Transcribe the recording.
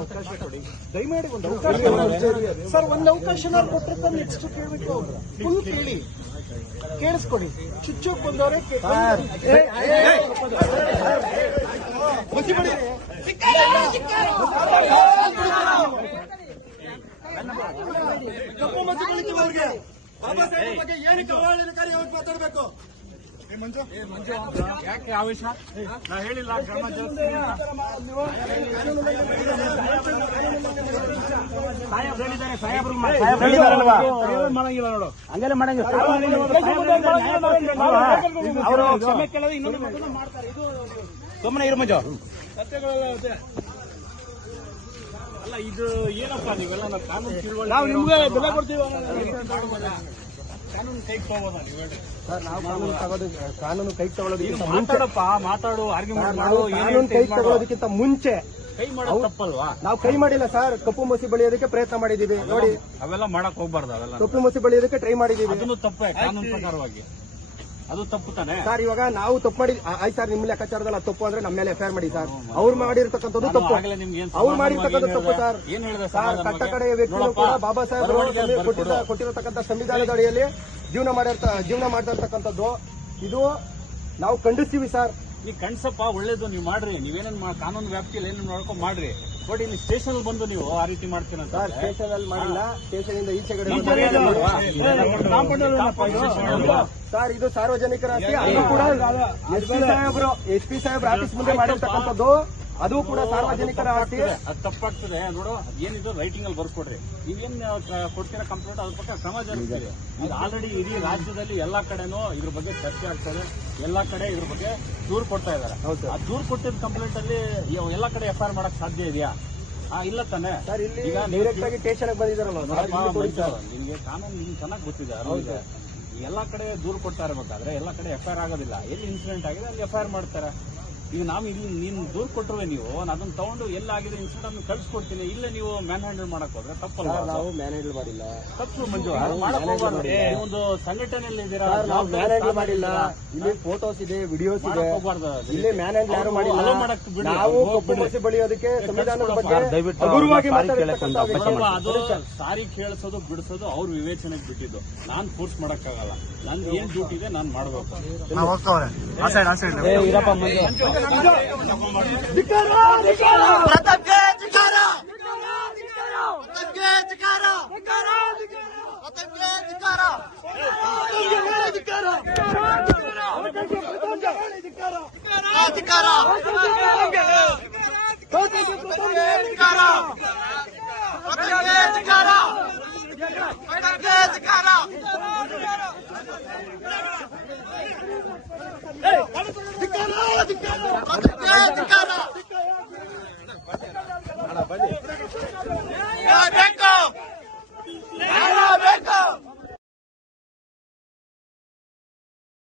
ಅವಕಾಶ ಕೊಡಿ ದಯಮಾಡಿ ಒಂದು ಅವಕಾಶ ಸರ್. ಒಂದು ಅವಕಾಶ ಕೊಟ್ಟರೆ ನೆಕ್ಸ್ಟ್ ಕೇಳಬೇಕು. ಫುಲ್ ಕೇಳಿ ಕೇಳಿಸ್ಕೊಡಿ. ಚುಚ್ಚೋಕ್ ಬಂದವರೇ ಕಪ್ಪು ಮಚ್ಚು ಕುಳಿತವರಿಗೆ ಬಾಬಾ ಸಾಹೇಬ್ ಬಗ್ಗೆ ಏನಕ್ಕೆ ಅವಹೇಳನಕಾರಿ ಅವ್ರು ಮಾತಾಡಬೇಕು? ಯಾಕೆ ಆವೇಶ? ನಾ ಹೇಳಿಲ್ಲ ಕ್ರಮ ಮಾಡಂಗಿಲ್ಲ ನೋಡು. ಹಂಗೆಲ್ಲ ಮಾಡಂಗಿಲ್ಲ. ಅವರು ಕ್ಷಮೆ ಕೇಳೋದು ಇನ್ನೊಂದು ಮಾಡ್ತಾರೆ. ಇದು ಸುಮ್ಮನೆ ಇರು ಮಂಜು. ಅಲ್ಲ ಇದು ಏನಪ್ಪ ನೀವೆಲ್ಲ ನಾವು ಕಾನೂನು ತಿಳುವಳಿ ನಾವು ನಿಮ್ಗೆ ಬೆಲೆ ಕೊಡ್ತೀವಿ. ಕಾನೂನು ಕೈ ತಗೋಬೋದಾ ನೀವು ಹೇಳಿ ಸರ್? ನಾವು ಕಾನೂನು ಕೈ ತಗೊಳ್ಳೋದಕ್ಕಿಂತ ಮಾತಾಡಪ್ಪ, ಮಾತಾಡು, ಆರ್ಗ್ಯುಮೆಂಟ್ ಮಾಡು. ಕಾನೂನು ಕೈ ತಗೊಳ್ಳೋದಕ್ಕಿಂತ ಮುಂಚೆ ಕೈ ಮಾಡೋದು ತಪ್ಪಲ್ವಾ? ನಾವು ಕೈ ಮಾಡಿಲ್ಲ ಸರ್. ಕಪ್ಪು ಮಸಿ ಬಳಿಯೋದಕ್ಕೆ ಪ್ರಯತ್ನ ಮಾಡಿದೀವಿ ನೋಡಿ. ಅವೆಲ್ಲ ಮಾಡಕ್ ಹೋಗ್ಬಾರ್ದು. ಅವೆಲ್ಲ ಕಪ್ಪು ಮಸಿ ಬಳಿಯೋದಕ್ಕೆ ಟ್ರೈ ಮಾಡಿದೀವಿ. ಅದನ್ನು ತಪ್ಪೇ ಕಾನೂನು ಪ್ರಕಾರವಾಗಿ. ಅದು ತಪ್ಪು ತಾನೆ ಸರ್. ಇವಾಗ ನಾವು ತಪ್ಪು ಮಾಡಿ ಆಯ್ತು ಸರ್. ನಿಮ್ಮ ಲೆಕ್ಕಾಚಾರದಲ್ಲಿ ತಪ್ಪು ಅಂದ್ರೆ ನಮ್ಮ ಮೇಲೆ ಎಫ್ಐಆರ್ ಮಾಡಿ ಸರ್. ಅವ್ರು ಮಾಡಿರ್ತಕ್ಕಂಥದ್ದು ತಪ್ಪು. ಅವ್ರು ಮಾಡಿರ್ತಕ್ಕಂಥ ತಪ್ಪು ಸರ್. ಏನ್ ಹೇಳಿದೆ ಸರ್? ಕಟ್ಟ ಕಡೆಯ ವ್ಯಕ್ತಿಗಳು ಕೂಡ ಬಾಬಾ ಸಾಹೇಬ್ ಕೊಟ್ಟಿರತಕ್ಕಂಥ ಸಂವಿಧಾನದ ಅಡಿಯಲ್ಲಿ ಜೀವನ ಮಾಡಿರ್ತಕ್ಕಂಥದ್ದು ಇದು ನಾವು ಖಂಡಿಸ್ತೀವಿ ಸರ್. ನೀವು ಕಣ್ಸಪ್ಪ, ಒಳ್ಳೇದು ನೀವು ಮಾಡ್ರಿ. ನೀವೇನೇನ್ ಕಾನೂನು ವ್ಯಾಪ್ತಿಯಲ್ಲಿ ಏನೇನು ನೋಡ್ಕೊಂಡು ಮಾಡ್ರಿ. ಬಟ್ ಇಲ್ಲಿ ಸ್ಟೇಷನ್ ಬಂದು ನೀವು ಆ ರೀತಿ ಮಾಡ್ತೀರ ಸರ್. ಸ್ಟೇಷನ್ ಅಲ್ಲಿ ಮಾಡಿಲ್ಲ. ಸ್ಟೇಷನ್ ಇಂದ ಈಚೆ ಕಡೆ ಸರ್. ಇದು ಸಾರ್ವಜನಿಕರ ಆಸ್ತಿ. ಅದು ಕೂಡ ಎಸ್ ಪಿ ಸಾಹೇಬ್ರ ಆಫೀಸ್ ಮುಂದೆ ಮಾಡಿರ್ತಕ್ಕಂಥದ್ದು. ಅದು ಕೂಡ ಸಾರ್ವಜನಿಕರ ಆಸ್ತಿ. ಅದು ತಪ್ಪಾಗ್ತದೆ ನೋಡು. ಏನಿದು ರೈಟಿಂಗ್ ಅಲ್ಲಿ ಬರ್ಕೊಡ್ರಿ. ನೀವೇನ್ ಕೊಡ್ತೀರಾ ಕಂಪ್ಲೇಂಟ್, ಅದ್ರ ಪಕ್ಕ ಕ್ರಮ ಜರುಗಿದೆ. ಈಗ ಆಲ್ರೆಡಿ ಇಡೀ ರಾಜ್ಯದಲ್ಲಿ ಎಲ್ಲಾ ಕಡೆನೂ ಇದ್ರ ಬಗ್ಗೆ ಚರ್ಚೆ ಆಗ್ತದೆ. ಎಲ್ಲಾ ಕಡೆ ಇದ್ರ ಬಗ್ಗೆ ದೂರು ಕೊಡ್ತಾ ಇದಾರೆ. ಆ ದೂರು ಕೊಟ್ಟಿದ್ದ ಕಂಪ್ಲೇಂಟ್ ಅಲ್ಲಿ ಎಲ್ಲಾ ಕಡೆ ಎಫ್ಐಆರ್ ಮಾಡಕ್ ಸಾಧ್ಯ ಇದೆಯಾ? ಇಲ್ಲ ತಾನೆ ಸರ್. ಇಲ್ಲಿ ಡೈರೆಕ್ಟ್ ಆಗಿ ಸ್ಟೇಷನ್ ಬಂದಿದ್ದಾರಲ್ಲ ನಿಮ್ಗೆ ಕಾನೂನು ನಿಮ್ಗೆ ಚೆನ್ನಾಗಿ ಗೊತ್ತಿದೆ. ಎಲ್ಲಾ ಕಡೆ ದೂರು ಕೊಡ್ತಾ ಇರಬೇಕಾದ್ರೆ ಎಲ್ಲಾ ಕಡೆ ಎಫ್ಐಆರ್ ಆಗೋದಿಲ್ಲ. ಎಲ್ಲಿ ಇನ್ಸಿಡೆಂಟ್ ಆಗಿದೆ ಅಲ್ಲಿ ಎಫ್ಐಆರ್ ಮಾಡ್ತಾರೆ. ಈಗ ನಾವು ಇಲ್ಲಿ ನೀನು ದೂರು ಕೊಟ್ಟರುವೆ ನೀವು ಅದನ್ನ ತಗೊಂಡು ಎಲ್ಲಾಗಿದೆ ಇನ್ಸಿಡೆಂಟ್ ಅನ್ನು ಕಳ್ಸಿಕೊಡ್ತೀನಿ. ಇಲ್ಲೇ ನೀವು ಮ್ಯಾನ್ ಹ್ಯಾಂಡಲ್ ಮಾಡಕ್ ಹೋದ್ರೆ ತಪ್ಪಲ್ಲ. ನಾವು ಮ್ಯಾನ್ ಹ್ಯಾಂಡಲ್ ಮಾಡಿಲ್ಲ. ತಪ್ಪು ಮಂಜು. ಒಂದು ಸಂಘಟನೆಯಲ್ಲಿ ಇದ್ದೀರಾ? ನಾವು ಮ್ಯಾನ್ ಹ್ಯಾಂಡಲ್ ಮಾಡಿಲ್ಲ. ಇಲ್ಲಿ ಫೋಟೋಸ್ ಇದೆ, ವಿಡಿಯೋಸ್ ಇದೆ. ಇಲ್ಲಿ ಮ್ಯಾನ್ ಹ್ಯಾಂಡಲ್ ಯಾರು ಮಾಡಿಲ್ಲ. ನಾವು ಕಪ್ಪು ಮಸಿ ಬಳಿಯೋದಕ್ಕೆ ಸಂವಿಧಾನದ ಬಗ್ಗೆ ಹಗುರವಾಗಿ ಅದು ಸಾರಿ ಕೇಳಿಸೋದು ಬಿಡಿಸೋದು ಅವ್ರ ವಿವೇಚನೆಗೆ ಬಿಟ್ಟಿದ್ದು. ನಾನ್ ಫೋರ್ಸ್ ಮಾಡಕ್ಕಾಗಲ್ಲ. ನನ್ ಏನ್ ಡ್ಯೂಟಿ ಇದೆ ನಾನ್ ಮಾಡ್ಬೇಕು. ಬನ್ನಿ